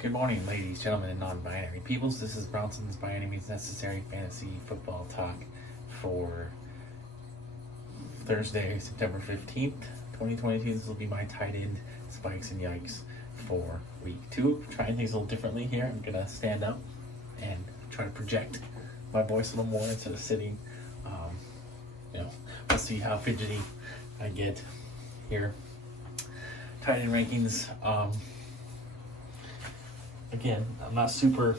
Good morning, ladies, gentlemen, and non-binary peoples. This is Bronson's By Any Means Necessary Fantasy Football Talk for Thursday, September 15th, 2022. This will be my tight end Spikes and Yikes for week 2. Trying things a little differently here. I'm going to stand up and try to project my voice a little more instead of sitting. We'll see how fidgety I get here. Tight end rankings. Again, I'm not super.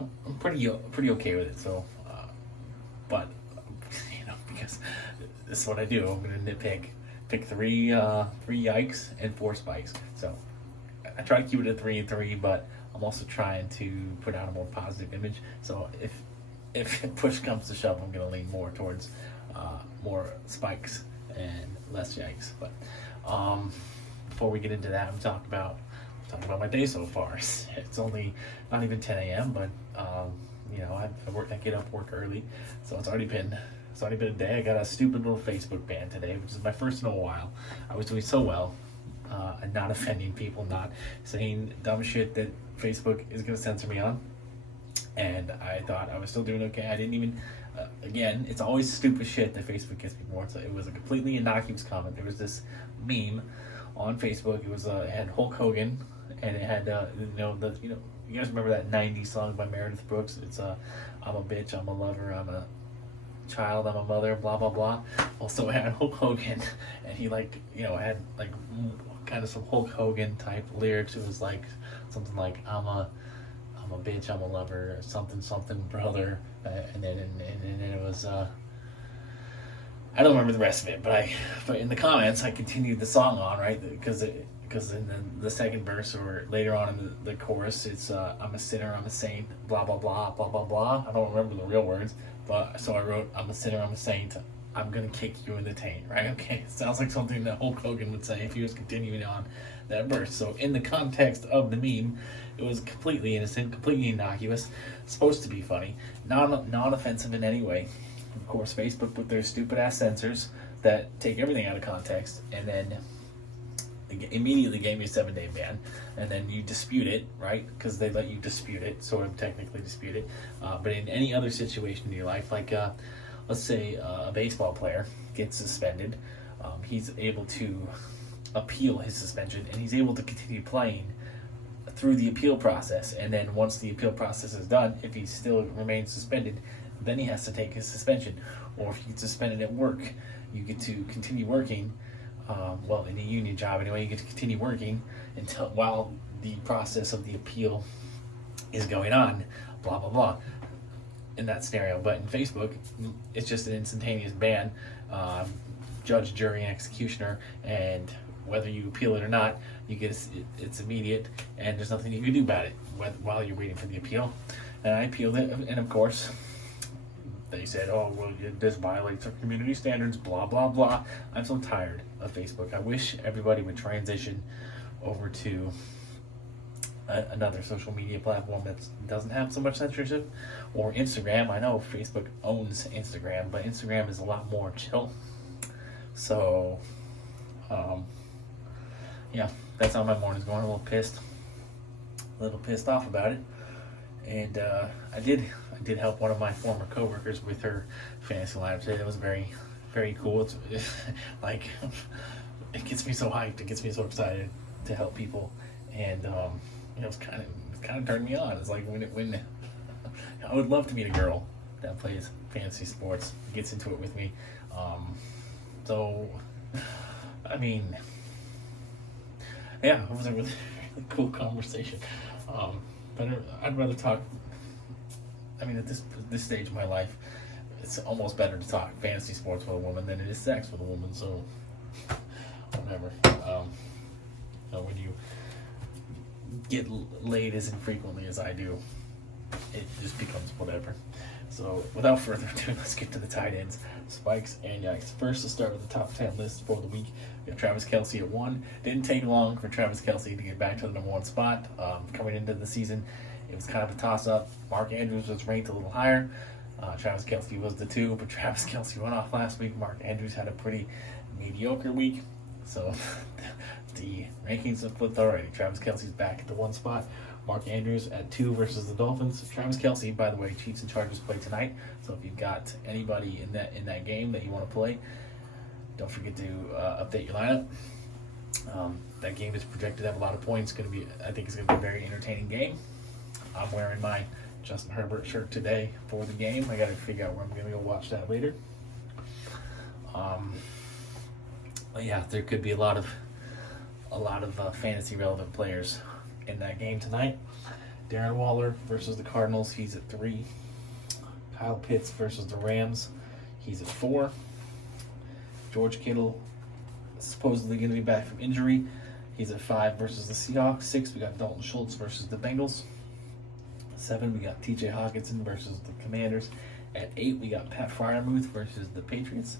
I'm pretty okay with it. So, but because this is what I do. I'm gonna pick three yikes and 4 spikes. So I try to keep it at 3 and 3, but I'm also trying to put out a more positive image. So if push comes to shove, I'm gonna lean more towards more spikes and less yikes. But before we get into that, I'm talking about my day so far. It's only not even 10 a.m., but I get up work early, so it's already been a day. I got a stupid little Facebook ban today, which is my first in a while. I was doing so well, and not offending people, not saying dumb shit that Facebook is going to censor me on, and I thought I was still doing okay. I didn't even again, it's always stupid shit that Facebook gets me more. So it was a completely innocuous comment. There was this meme on Facebook. It had Hulk Hogan, and it had you guys remember that 90s song by Meredith Brooks? It's I'm a bitch, I'm a lover, I'm a child, I'm a mother, blah blah blah. Also it had Hulk Hogan, and he had kind of some Hulk Hogan type lyrics. It was like something like I'm a bitch, I'm a lover, something brother, and then it was I don't remember the rest of it, but in the comments I continued the song on, right? Because in the second verse or later on in the chorus, it's I'm a sinner, I'm a saint, blah blah blah blah blah blah. I don't remember the real words, but so I wrote I'm a sinner, I'm a saint, I'm gonna kick you in the taint, right? Okay, sounds like something that Hulk Hogan would say if he was continuing on that verse. So in the context of the meme, it was completely innocent, completely innocuous, supposed to be funny, not offensive in any way. Of course, Facebook with their stupid ass censors that take everything out of context, and then immediately gave me a 7-day ban, and then you dispute it, right? Because they let you dispute it, sort of technically dispute it. But in any other situation in your life, like let's say a baseball player gets suspended, he's able to appeal his suspension, and he's able to continue playing through the appeal process. And then once the appeal process is done, if he still remains suspended, then he has to take his suspension. Or if you get suspended at work, you get to continue working. In a union job anyway, you get to continue working while the process of the appeal is going on, blah blah blah, in that scenario. But in Facebook, it's just an instantaneous ban, judge, jury, and executioner, and whether you appeal it or not, you get it's immediate, and there's nothing you can do about it while you're waiting for the appeal. And I appealed it, and of course they said, oh, well, this violates our community standards, blah, blah, blah. I'm so tired of Facebook. I wish everybody would transition over to another social media platform that doesn't have so much censorship, or Instagram. I know Facebook owns Instagram, but Instagram is a lot more chill. So, that's how my morning's going. A little pissed off about it. And I did help one of my former coworkers with her fantasy lineup today. That was very, very cool. It's like it gets me so hyped. It gets me so excited to help people, and it's kind of turned me on. It's like when I would love to meet a girl that plays fantasy sports, gets into it with me. It was a really cool conversation. But I'd rather talk. At this stage of my life, it's almost better to talk fantasy sports with a woman than it is sex with a woman. So, whatever. When you get laid as infrequently as I do, it just becomes whatever. So, without further ado, let's get to the tight ends, spikes and yikes. First, let's start with the top 10 list for the week. We have Travis Kelce at 1. Didn't take long for Travis Kelce to get back to the number 1 spot. Coming into the season, it was kind of a toss-up. Mark Andrews was ranked a little higher. Travis Kelce was the 2, but Travis Kelce went off last week. Mark Andrews had a pretty mediocre week. So The rankings have flipped already. Travis Kelce's back at the 1 spot. Mark Andrews at 2 versus the Dolphins. Travis Kelce, by the way, Chiefs and Chargers play tonight. So if you've got anybody in that game that you want to play, don't forget to update your lineup. That game is projected to have a lot of points. I think it's going to be a very entertaining game. I'm wearing my Justin Herbert shirt today for the game. I got to figure out where I'm going to go watch that later. But yeah, there could be a lot of fantasy relevant players in that game tonight. Darren Waller versus the Cardinals. He's at 3. Kyle Pitts versus the Rams. He's at 4. George Kittle supposedly going to be back from injury. He's at 5 versus the Seahawks. 6, we got Dalton Schultz versus the Bengals. 7, we got TJ Hawkinson versus the Commanders. At 8, we got Pat Freiermuth versus the Patriots.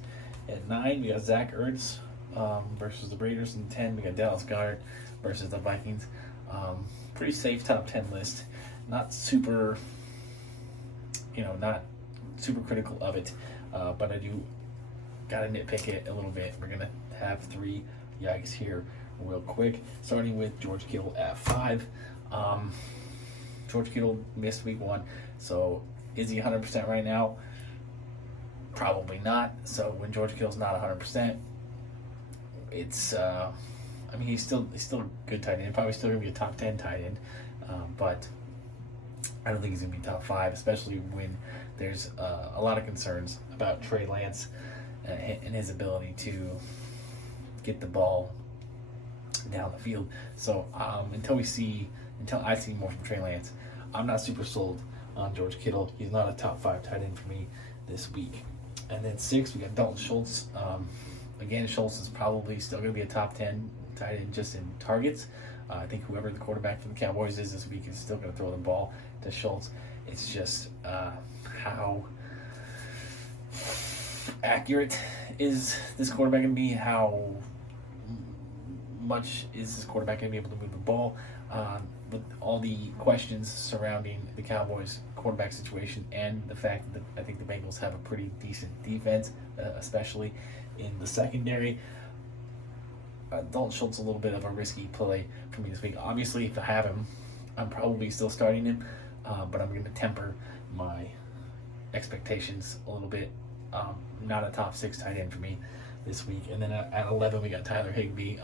At 9, we got Zach Ertz versus the Raiders. And 10, we got Dallas Goedert versus the Vikings. Pretty safe top 10 list. Not super critical of it, but I do gotta nitpick it a little bit. We're gonna have 3 yikes here real quick, starting with George Kittle at 5. George Kittle missed week 1, so is he 100% right now? Probably not. So when George Kittle's not 100%, it's he's still a good tight end. Probably still gonna be a top 10 tight end, but I don't think he's gonna be top 5, especially when there's a lot of concerns about Trey Lance and his ability to get the ball down the field. So until I see more from Trey Lance, I'm not super sold on George Kittle. He's not a top 5 tight end for me this week. And then 6, we got Dalton Schultz. Again, Schultz is probably still going to be a top 10 tight end just in targets. I think whoever the quarterback for the Cowboys is this week is still going to throw the ball to Schultz. It's just how accurate is this quarterback going to be? How much is this quarterback going to be able to move the ball? With all the questions surrounding the Cowboys quarterback situation and the fact that I think the Bengals have a pretty decent defense, especially in the secondary. Dalton Schultz a little bit of a risky play for me this week. Obviously, if I have him, I'm probably still starting him, but I'm going to temper my expectations a little bit. Not a top 6 tight end for me this week. And then at 11, we got Tyler Higbee.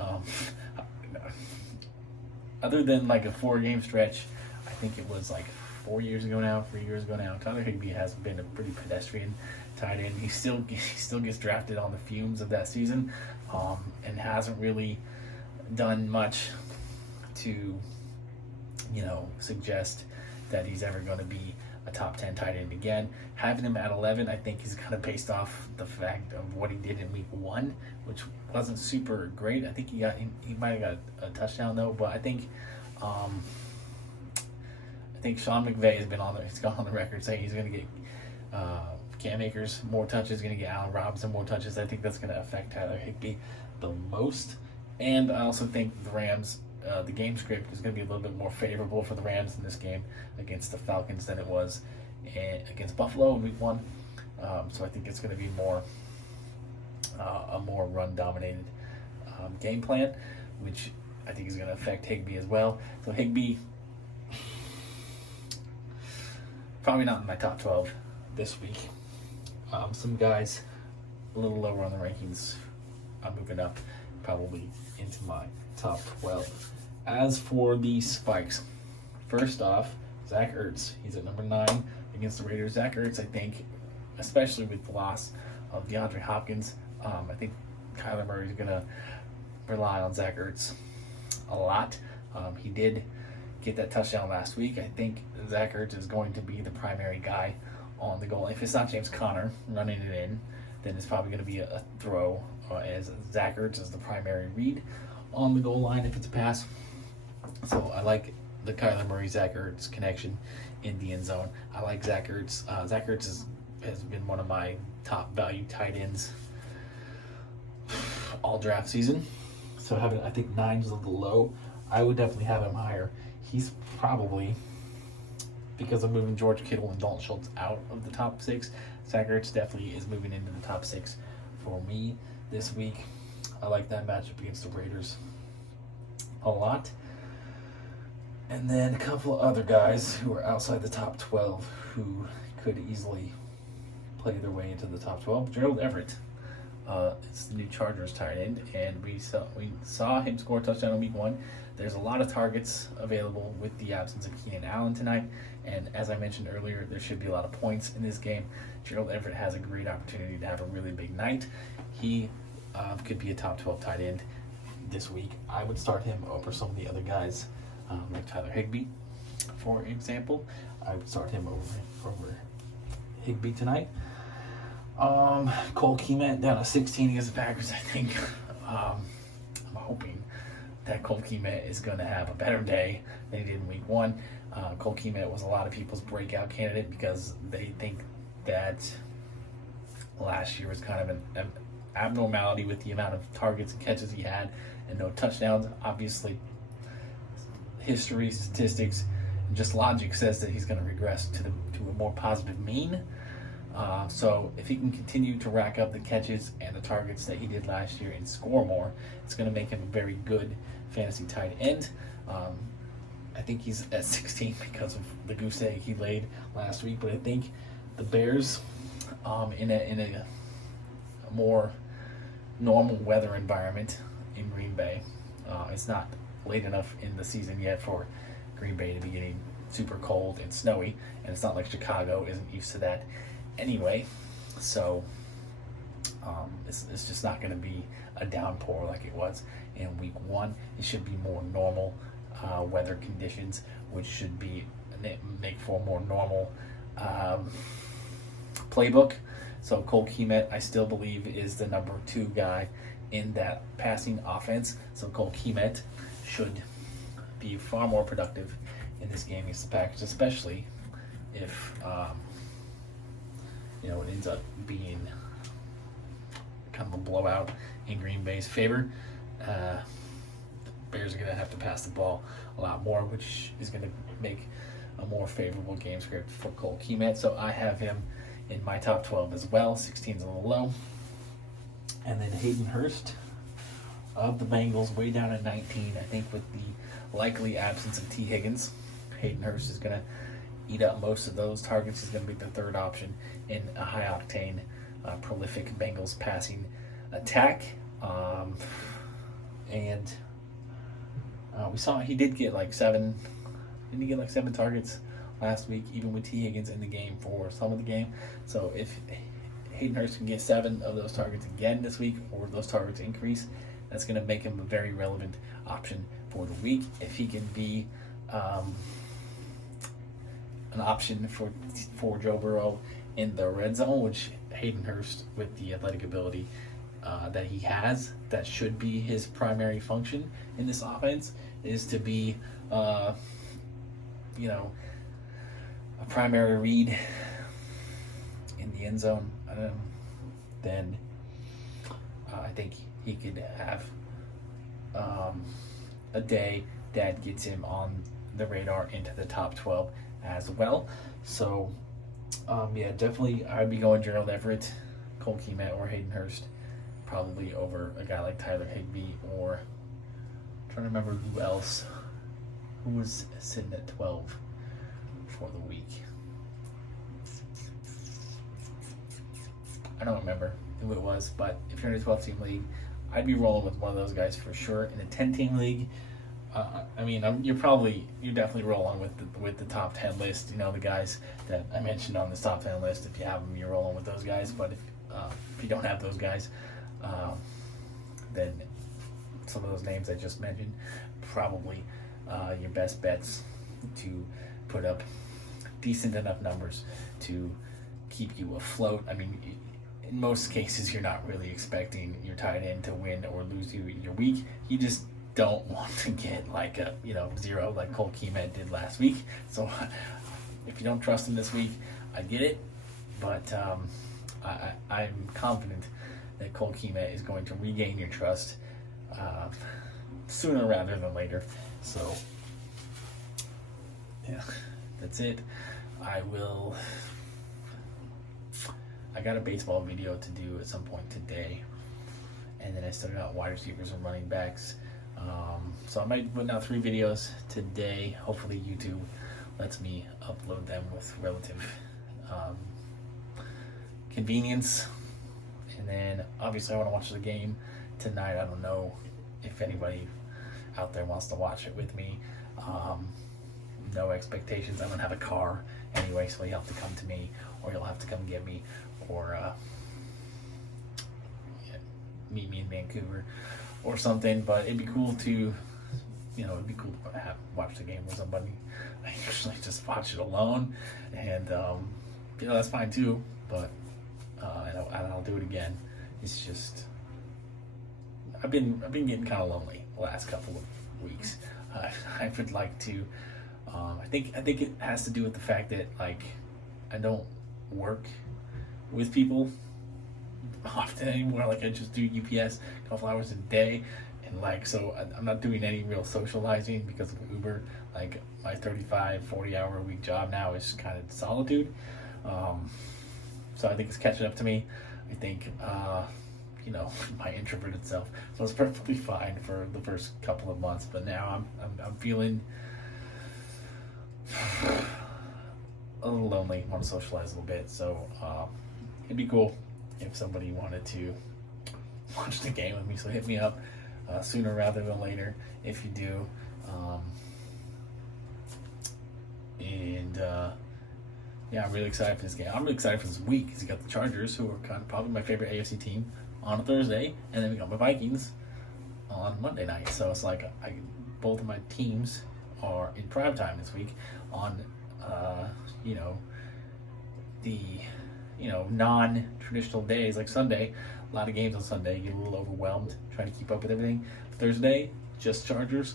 Other than like a 4-game stretch, I think it was like 3 years ago now, Tyler Higbee has been a pretty pedestrian tight end. He still gets drafted on the fumes of that season, and hasn't really done much to, suggest that he's ever going to be a top 10 tight end again. Having him at 11, I think, is kind of based off the fact of what he did in week 1, which wasn't super great. I think he might have got a touchdown though, but I think Sean McVay has gone on the record saying he's going to get Cam Akers more touches, going to get Allen Robinson more touches. I think that's going to affect Tyler Higbee the most. And I also think the Rams, the game script is going to be a little bit more favorable for the Rams in this game against the Falcons than it was against Buffalo in week 1. So I think it's going to be a more run-dominated game plan, which I think is going to affect Higbee as well. So Higbee, probably not in my top 12 this week. Some guys a little lower on the rankings, I'm moving up probably into my top 12. As for the spikes, first off, Zach Ertz. He's at number 9 against the Raiders. Zach Ertz, I think, especially with the loss of DeAndre Hopkins, I think Kyler Murray is going to rely on Zach Ertz a lot. He did get that touchdown last week. I think Zach Ertz is going to be the primary guy on the goal. If it's not James Conner running it in, then it's probably going to be a throw as Zach Ertz is the primary read on the goal line if it's a pass. So I like the Kyler Murray-Zach Ertz connection in the end zone. I like Zach Ertz. Zach Ertz has been one of my top value tight ends all draft season. So I think 9 is a little low. I would definitely have him higher. He's probably, because I'm moving George Kittle and Dalton Schultz out of the top 6, Zach Ertz definitely is moving into the top 6 for me this week. I like that matchup against the Raiders. a lot. And then a couple of other guys who are outside the top 12 who could easily play their way into the top 12. Gerald Everett, it's the new Chargers tight end, and we saw him score a touchdown in week 1. There's a lot of targets available with the absence of Keenan Allen tonight, and as I mentioned earlier, there should be a lot of points in this game. Gerald Everett has a great opportunity to have a really big night. He could be a top 12 tight end this week. I would start him over some of the other guys, like Tyler Higbee, for example. I would start him over Higbee tonight. Cole Kmet down to 16 against the Packers. I think I'm hoping that Cole Kmet is going to have a better day than he did in week 1. Cole Kmet was a lot of people's breakout candidate because they think that last year was kind of an abnormality with the amount of targets and catches he had and no touchdowns. Obviously, history, statistics, and just logic says that he's going to regress to a more positive mean. So if he can continue to rack up the catches and the targets that he did last year and score more, it's going to make him a very good fantasy tight end. I think he's at 16 because of the goose egg he laid last week, but I think the Bears, in a more normal weather environment in Green Bay, it's not late enough in the season yet for Green Bay to be getting super cold and snowy, and it's not like Chicago isn't used to that anyway, so it's just not going to be a downpour like it was in week 1. It should be more normal weather conditions, which should make for a more normal playbook. So Cole Kmet, I still believe, is the number 2 guy in that passing offense. So Cole Kmet should be far more productive in this game against the Packers, especially if it ends up being kind of a blowout in Green Bay's favor. The Bears are going to have to pass the ball a lot more, which is going to make a more favorable game script for Cole Kmet. So I have him in my top 12 as well. 16 is a little low. And then Hayden Hurst of the Bengals, way down at 19. I think with the likely absence of T. Higgins, Hayden Hurst is going to eat up most of those targets. He's going to be the third option in a high-octane, prolific Bengals passing attack. And we saw he did get like 7 targets last week, even with T. Higgins in the game for some of the game. So if Hayden Hurst can get 7 of those targets again this week, or those targets increase, that's going to make him a very relevant option for the week. If he can be an option for Joe Burrow in the red zone, which Hayden Hurst, with the athletic ability that he has, that should be his primary function in this offense, is to be a primary read in the end zone. Then I think he could have a day that gets him on the radar into the top 12 as well. So definitely I'd be going Gerald Everett, Cole Kmet, or Hayden Hurst, probably over a guy like Tyler Higbee, or I'm trying to remember who was sitting at 12 for the week. I don't remember who it was, but if you're in a 12-team league, I'd be rolling with one of those guys for sure. In a 10-team league, you're definitely rolling with the top 10 list. The guys that I mentioned on this top 10 list. If you have them, you're rolling with those guys. But if you don't have those guys, then some of those names I just mentioned, probably your best bets to put up decent enough numbers to keep you afloat. In most cases, you're not really expecting your tight end to win or lose your week. You just don't want to get like a 0 like Cole Kmet did last week. So if you don't trust him this week, I get it. But I'm confident that Cole Kmet is going to regain your trust sooner rather than later. So yeah, that's it. I got a baseball video to do at some point today, and then I still got wide receivers and running backs So I might put out 3 videos today. Hopefully YouTube lets me upload them with relative convenience. And then obviously I want to watch the game tonight. I don't know if anybody out there wants to watch it with me. No expectations. I don't have a car anyway, so you'll have to come to me, or you'll have to come get me, or meet me in Vancouver or something. But it'd be cool to, it'd be cool to watch the game with somebody. I usually just watch it alone, and that's fine too. But I'll do it again. It's just I've been getting kind of lonely the last couple of weeks. I would like to. I think it has to do with the fact that like I don't work with people often anymore. Like I just do UPS a couple hours a day, and like so I'm not doing any real socializing because of Uber. Like my 40 hour a week job now is kind of solitude. So I think it's catching up to me. I think my introverted self. So it's perfectly fine for the first couple of months, but now I'm feeling a little lonely. Want to socialize a little bit. So it'd be cool if somebody wanted to watch the game with me. So hit me up sooner rather than later if you do. I'm really excited for this game. I'm really excited for this week because you got the Chargers, who are kind of probably my favorite AFC team, on a Thursday, and then we got my Vikings on Monday night. So it's like both of my teams are in prime time this week on the non-traditional days like Sunday. A lot of games on Sunday. You get a little overwhelmed trying to keep up with everything. Thursday, just Chargers.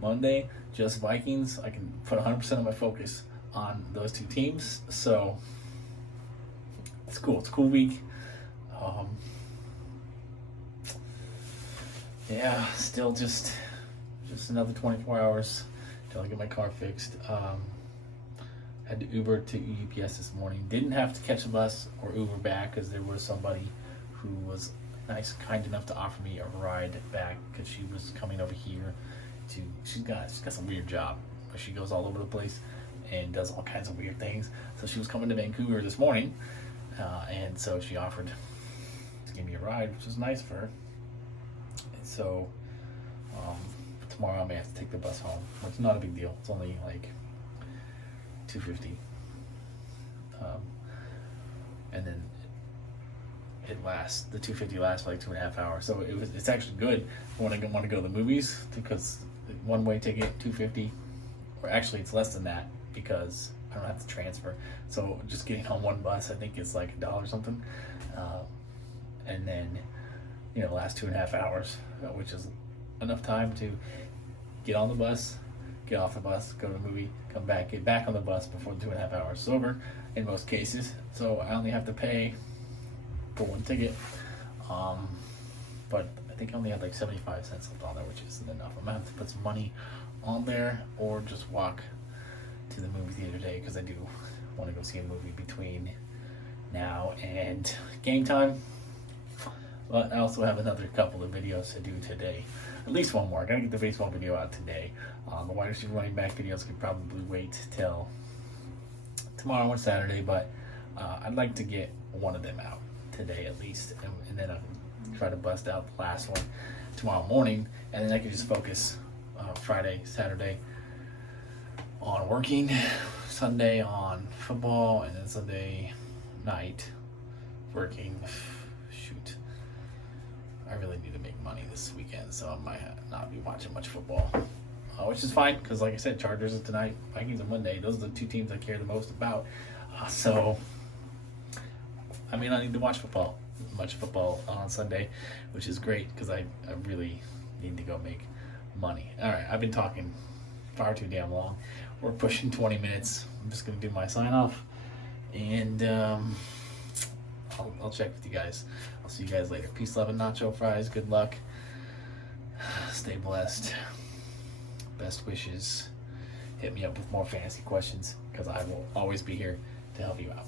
Monday, just Vikings. I can put 100% of my focus on those two teams. So it's cool. It's a cool week. Still just another 24 hours till I get my car fixed. Had to Uber to UPS this morning. Didn't have to catch a bus or Uber back because there was somebody who was nice, kind enough to offer me a ride back because she was coming over here she's got some weird job where she goes all over the place and does all kinds of weird things. So she was coming to Vancouver this morning, and so she offered to give me a ride, which was nice for her. And so tomorrow I may have to take the bus home, which is not a big deal. It's only like $2.50, and then the $2.50 lasts for like 2.5 hours. So it's actually good when I want to go to the movies, because one way ticket $2.50, or actually it's less than that because I don't have to transfer. So just getting on one bus, I think it's like $1 something, and then last 2.5 hours, which is enough time to get on the bus, get off the bus, go to the movie, come back, get back on the bus before the 2.5 hours is over in most cases. So I only have to pay for one ticket, but I think I only had like 75 cents left on there, which isn't enough. I'm gonna have to put some money on there or just walk to the movie theater today, because I do want to go see a movie between now and game time. But I also have another couple of videos to do today. At least one more. I gotta get the baseball video out today. The wide receiver running back videos could probably wait till tomorrow or Saturday, but I'd like to get one of them out today at least, and then I'll try to bust out the last one tomorrow morning, and then I can just focus Friday, Saturday on working, Sunday on football, and then Sunday night working. Shoot, I really need to make money this weekend, so I might not be watching much football, which is fine, because like I said, Chargers is tonight, Vikings on Monday. Those are the two teams I care the most about, so I may not need to watch much football on Sunday, which is great because I really need to go make money. All right, I've been talking far too damn long. We're pushing 20 minutes. I'm just going to do my sign off, and I'll check with you guys. I'll see you guys later. Peace, love, and nacho fries. Good luck. Stay blessed. Best wishes. Hit me up with more fantasy questions because I will always be here to help you out.